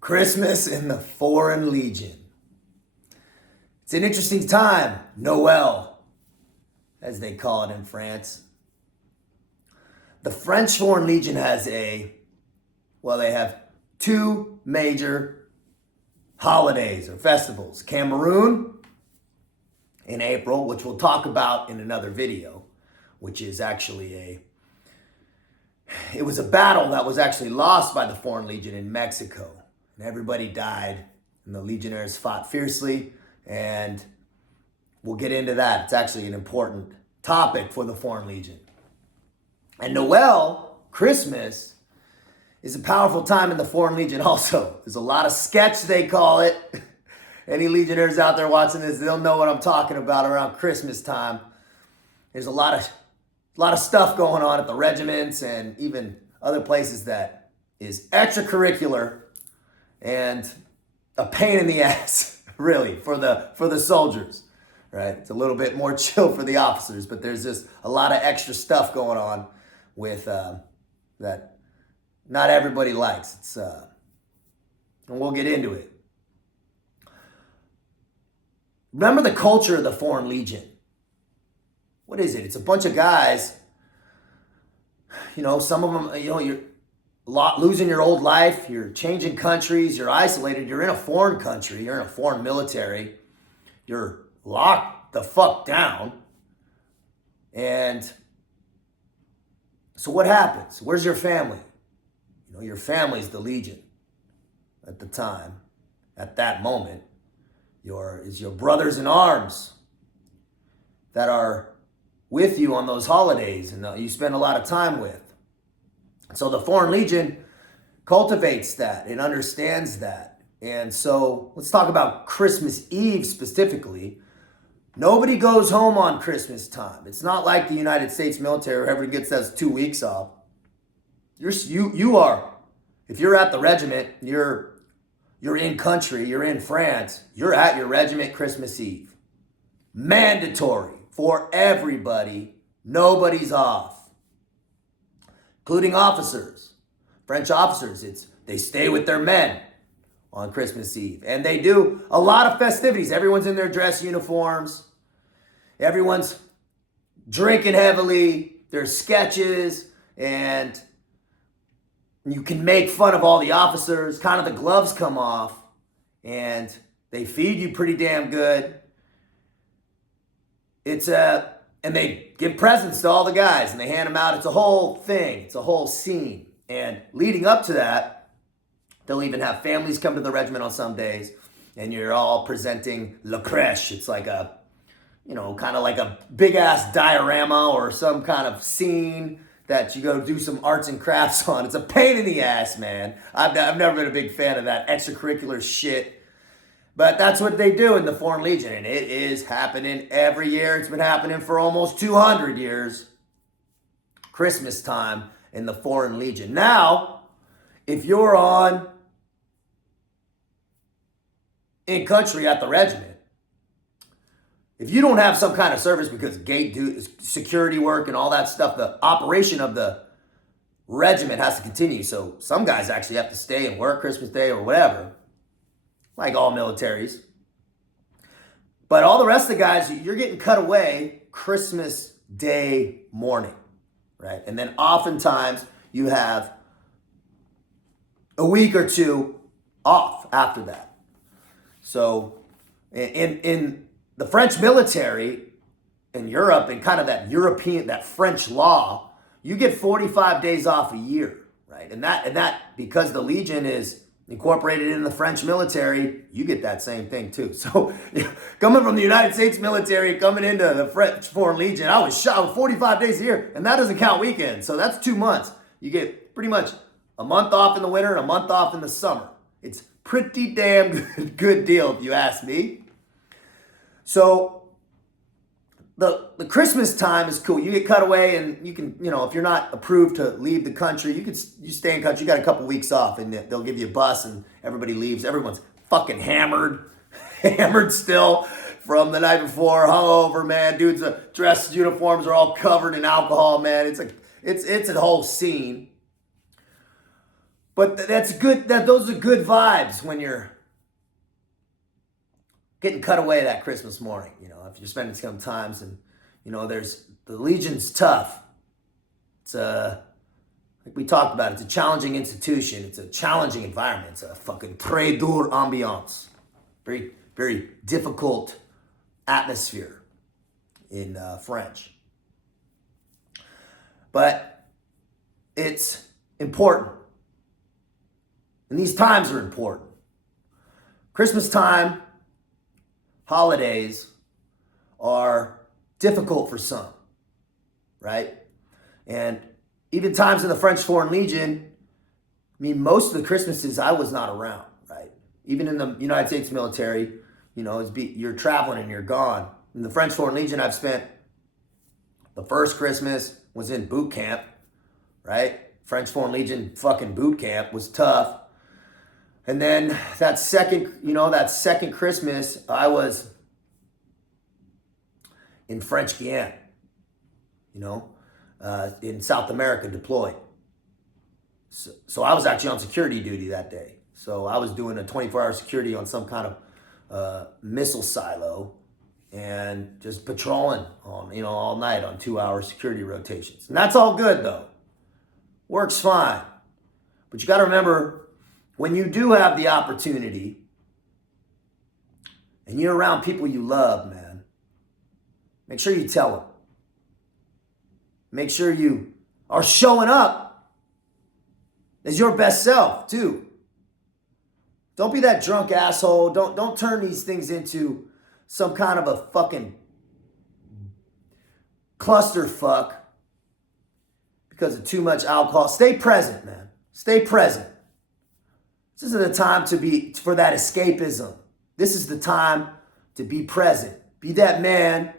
Christmas in the Foreign Legion. It's an interesting time, Noel, as they call it in France. The French Foreign Legion has they have two major holidays or festivals. Cameroon in April, which we'll talk about in another video, which is actually it was a battle that was actually lost by the Foreign Legion in Mexico. And everybody died, and the legionnaires fought fiercely, and we'll get into that. It's actually an important topic for the Foreign Legion. And Noel, Christmas, is a powerful time in the Foreign Legion also. There's a lot of sketch, they call it. Any legionnaires out there watching this, they'll know what I'm talking about around Christmas time. There's a lot of stuff going on at the regiments and even other places that is extracurricular and a pain in the ass, really, for the soldiers, right? It's a little bit more chill for the officers, but there's just a lot of extra stuff going on with that not everybody likes. It's and we'll get into it. Remember the culture of the Foreign Legion. What is it? It's a bunch of guys. Some of them, you're losing your old life. You're changing countries. You're isolated. You're in a foreign country. You're in a foreign military. You're locked the fuck down. And so what happens? Where's your family? Your family's the Legion at the time, at that moment. Is your brothers in arms that are with you on those holidays and you spend a lot of time with. So the Foreign Legion cultivates that and understands that. And so let's talk about Christmas Eve specifically. Nobody goes home on Christmas time. It's not like the United States military where everybody gets those 2 weeks off. You are, if you're at the regiment, you're in country, you're in France, you're at your regiment Christmas Eve. Mandatory for everybody. Nobody's off. Including officers. French officers, they stay with their men on Christmas Eve. And they do a lot of festivities. Everyone's in their dress uniforms. Everyone's drinking heavily. There's sketches, and you can make fun of all the officers. Kind of the gloves come off, and they feed you pretty damn good. And they give presents to all the guys, and they hand them out. It's a whole thing. It's a whole scene. And leading up to that, they'll even have families come to the regiment on some days, and you're all presenting la crèche. It's like kind of like a big-ass diorama or some kind of scene that you go do some arts and crafts on. It's a pain in the ass, man. I've never been a big fan of that extracurricular shit. But that's what they do in the Foreign Legion, and it is happening every year. It's been happening for almost 200 years. Christmas time in the Foreign Legion. Now, if you're in country at the regiment, if you don't have some kind of service because security work and all that stuff, the operation of the regiment has to continue. So some guys actually have to stay and work Christmas Day or whatever, like all militaries. But all the rest of the guys, you're getting cut away Christmas Day morning, right? And then oftentimes you have a week or two off after that. So in the French military in Europe and kind of that French law, you get 45 days off a year, right? And that because the Legion is incorporated in the French military, you get that same thing too. So coming from the United States military, coming into the French Foreign Legion, I was shot with 45 days a year, and that doesn't count weekends. So that's 2 months. You get pretty much a month off in the winter and a month off in the summer. It's pretty damn good deal if you ask me. So the Christmas time is cool. You get cut away, and you can, if you're not approved to leave the country, you stay in country. You got a couple weeks off, and they'll give you a bus, and everybody leaves. Everyone's fucking hammered still from the night before, hungover, man. Dudes' dress uniforms are all covered in alcohol, man. It's a whole scene. But that's good. Those are good vibes when you're getting cut away that Christmas morning. If you're spending some times, and there's the Legion's tough. It's like we talked about. It's a challenging institution. It's a challenging environment. It's a fucking très dur ambiance. Very, very difficult atmosphere in French. But it's important. And these times are important. Christmas time, holidays are difficult for some, right? And even times in the French Foreign Legion, most of the Christmases I was not around, right? Even in the United States military, you're traveling and you're gone. In the French Foreign Legion, I've spent the first Christmas was in boot camp, right? French Foreign Legion fucking boot camp was tough. And then that second Christmas, I was in French Guiana, in South America deployed. So I was actually on security duty that day. So I was doing a 24-hour security on some kind of missile silo and just patrolling all night on 2-hour security rotations. And that's all good though. Works fine. But you got to remember, when you do have the opportunity and you're around people you love, man, make sure you tell them. Make sure you are showing up as your best self, too. Don't be that drunk asshole. Don't turn these things into some kind of a fucking clusterfuck because of too much alcohol. Stay present, man. Stay present. This isn't the time for that escapism. This is the time to be present. Be that man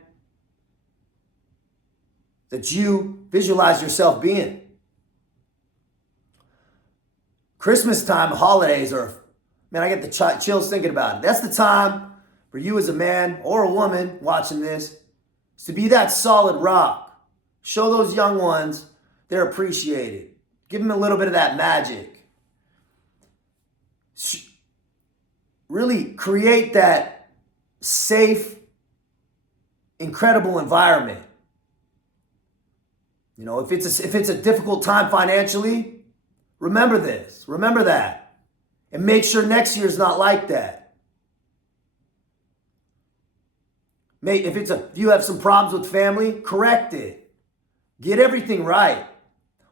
that you visualize yourself being. Christmas time, holidays are, man, I get the chills thinking about it. That's the time for you as a man or a woman watching this is to be that solid rock. Show those young ones they're appreciated. Give them a little bit of that magic. Really create that safe, incredible environment. If it's a difficult time financially, remember this, remember that, and make sure next year's not like that. If you have some problems with family, correct it. Get everything right.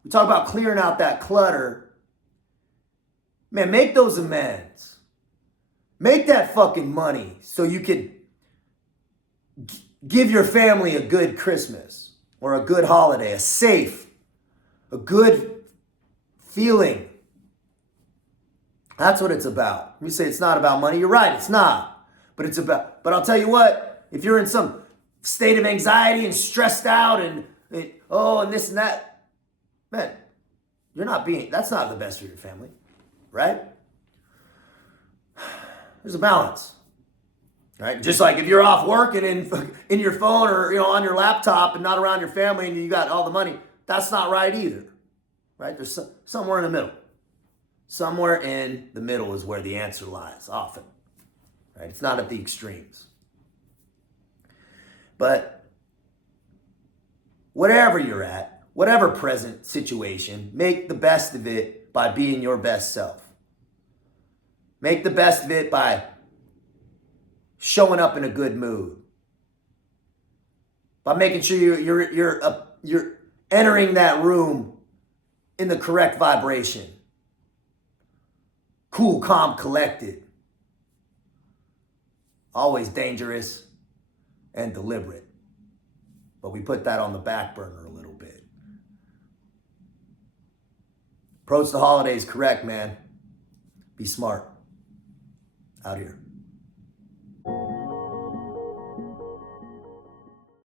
We talk about clearing out that clutter. Man, make those amends. Make that fucking money so you can give your family a good Christmas or a good holiday, a good feeling. That's what it's about. You say it's not about money. You're right, it's not. But I'll tell you what, if you're in some state of anxiety and stressed out and this and that, man, that's not the best for your family. Right? There's a balance. Right? Just like if you're off work and in your phone or on your laptop and not around your family and you got all the money, that's not right either. Right? There's somewhere in the middle. Somewhere in the middle is where the answer lies often. Right? It's not at the extremes. But whatever you're at, whatever present situation, make the best of it by being your best self. Make the best of it by showing up in a good mood. By making sure you're entering that room in the correct vibration. Cool, calm, collected. Always dangerous and deliberate. But we put that on the back burner a little bit. Approach the holidays correct, man. Be smart. Out here.